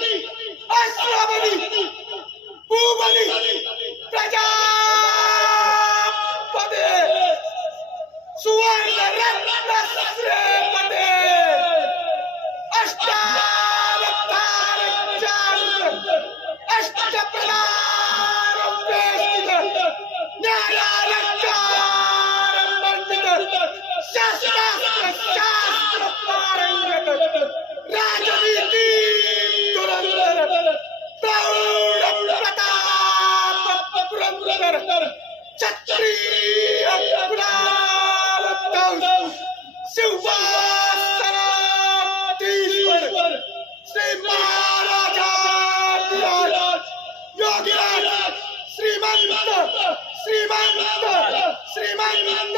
अश्वबली भूबली प्रजापते सुवर्ण रत्न श्रीपते अष्टावतार चारुत अष्टप्रधान वेष्टित न्यायालंकार मंडित शास्त्रास्त्र शास्त्र पारंगत राजनीति धुरंधर प्रौढ़ प्रताप पुरंदर क्षत्रिय कुलावतंस सिंहासनाधीश्वर श्री महाराजाधिराज योगीराज श्रीमंत श्रीमंत श्रीमंत